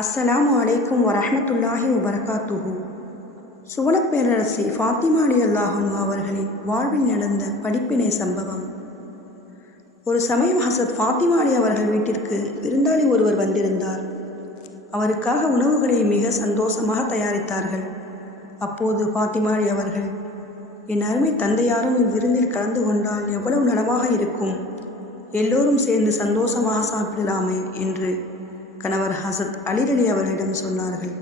அஸ்ஸலாம் வலைக்கும் வரமத்துல்லாஹி வபரகாத்துஹு. சுவனப் பேரரசி ஃபாத்திமா அலி அல்லாஹன் அவர்களின் வாழ்வில் நடந்த படிப்பினை சம்பவம். ஒரு சமயம் ஹசத் ஃபாத்திமா அலி அவர்கள் வீட்டிற்கு விருந்தாளி ஒருவர் வந்திருந்தார். அவருக்காக உணவுகளை மிக சந்தோஷமாக தயாரித்தார்கள். அப்போது ஃபாத்திமா அலி அவர்கள் என் அருமை தந்தையாரும் இவ்விருந்தில் கலந்து கொண்டால் எவ்வளவு நலமாக இருக்கும். எல்லோரும் சேர்ந்து சந்தோஷமாக சாப்பிடலாமே என்று கணவர் ஹசத் அலிரலி அவர்களிடம் சொன்னார்கள்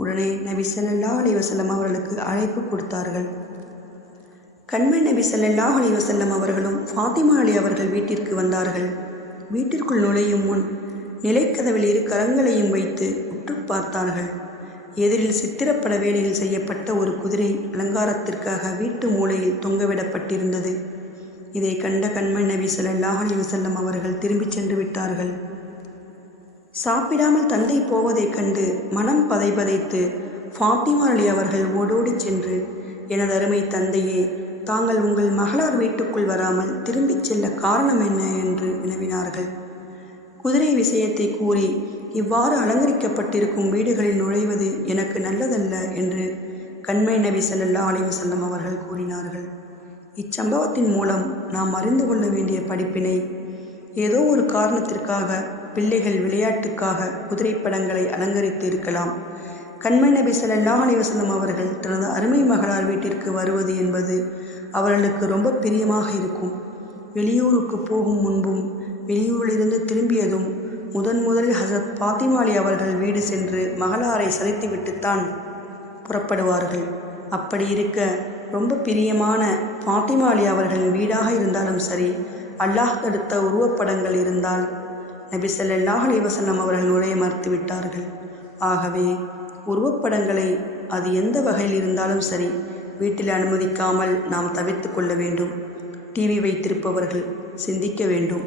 உடனே நபி ஸல்லல்லாஹு அலைஹி அவர்களுக்கு அழைப்பு கொடுத்தார்கள். கண்மை நபி ஸல்லல்லாஹு அலைஹி அவர்களும் ஃபாத்திமா அலி அவர்கள் வீட்டிற்கு வந்தார்கள். வீட்டிற்குள் நுழையும் முன் நிலைக்கதவில் இரு கரங்களையும் வைத்து உற்று பார்த்தார்கள். எதிரில் சித்திரப்பட வேலையில் செய்யப்பட்ட ஒரு குதிரை அலங்காரத்திற்காக வீட்டு மூலையில் தொங்கவிடப்பட்டிருந்தது. இதை கண்ட கண்மை நபி சல்லாஹ் அலைஹி அவர்கள் திரும்பிச் சென்று விட்டார்கள். சாப்பிடாமல் தந்தை போவதைக் கண்டு மனம் பதைபதைத்து ஃபாத்திமா அலி அவர்கள் ஓடோடி சென்று எனது அருமை தந்தையே தாங்கள் உங்கள் மகளார் வீட்டுக்குள் வராமல் திரும்பிச் செல்ல காரணம் என்ன என்று வினவினார்கள். குதிரை விஷயத்தை கூறி இவ்வாறு அலங்கரிக்கப்பட்டிருக்கும் வீடுகளில் நுழைவது எனக்கு நல்லதல்ல என்று கண்மை நபி ஸல்லல்லாஹு அலைஹி செல்லம் அவர்கள் கூறினார்கள். இச்சம்பவத்தின் மூலம் நாம் அறிந்து கொள்ள வேண்டிய படிப்பினை ஏதோ ஒரு காரணத்திற்காக பிள்ளைகள் விளையாட்டுக்காக குதிரைப்படங்களை அலங்கரித்து இருக்கலாம் கண்மை நபி ஸல்லல்லாஹு அலிவசனம் அவர்கள் தனது அருமை மகளார் வீட்டிற்கு வருவது என்பது அவர்களுக்கு ரொம்ப பிரியமாக இருக்கும். வெளியூருக்கு போகும் முன்பும் வெளியூரிலிருந்து திரும்பியதும் முதன் முதலில் ஹசரத் பாத்திமாலி அவர்கள் வீடு சென்று மகளாரை சதைத்துவிட்டுத்தான் புறப்படுவார்கள். அப்படி இருக்க ரொம்ப பிரியமான பாத்திமாலி அவர்களின் வீடாக இருந்தாலும் சரி அல்லாஹ் தடுத்த உருவப்படங்கள் இருந்தால் நபி சல்லாஹ் அலிவசல்லம் அவர்கள் நுழைய மறுத்து விட்டார்கள். ஆகவே உருவப்படங்களை அது எந்த வகையில் இருந்தாலும் சரி வீட்டில் அனுமதிக்காமல் நாம் தவிர்த்து கொள்ள வேண்டும். டிவி வைத்திருப்பவர்கள் சிந்திக்க வேண்டும்.